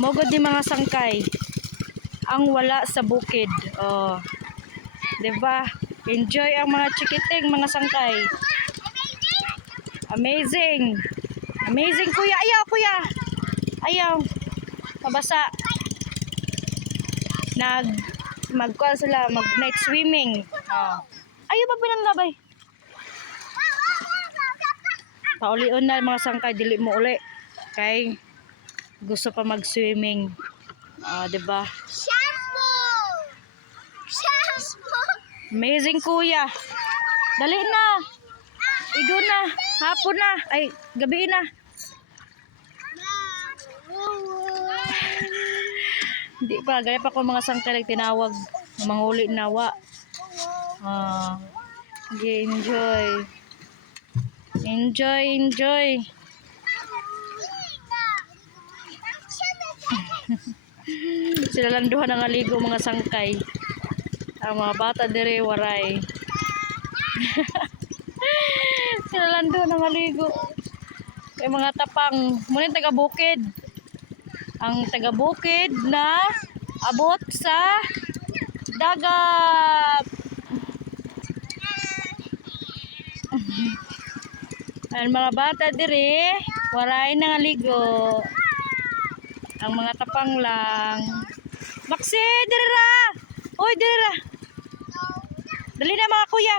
Mogod di mga sangkay ang wala sa bukid. Oh. 'Di ba? Enjoy ang mga chikiting mga sangkay. Amazing. Amazing kuya. Ayaw kuya. Ayaw. Mabasa. Magkuhan sila, mag night swimming. Oh. Ayaw ba pinanggabay? Paulion na mga sangkay, dili mo uli. Kay gusto pa mag-swimming. 'Di ba? Shampoo! Shampoo! Amazing kuya. Dali na. Igo na. Hapon na. Ay, gabi na. Hindi pa. Gaya pa ko mga sangkay tinawag. Manghuli nawa. Enjoy. Enjoy, enjoy. Sila lang duha nangaligo mga sangkay. Ang mga bata dire waray. Sila lang duha nangaligo. Yung mga tapang, muna yung taga-bukid. Ang taga-bukid na abot sa dagat. Ang mga bata dire waray nangaligo. Ang mga tapang lang. Maxi, diri ra. Hoy, diri ra. Dali na mga kuya.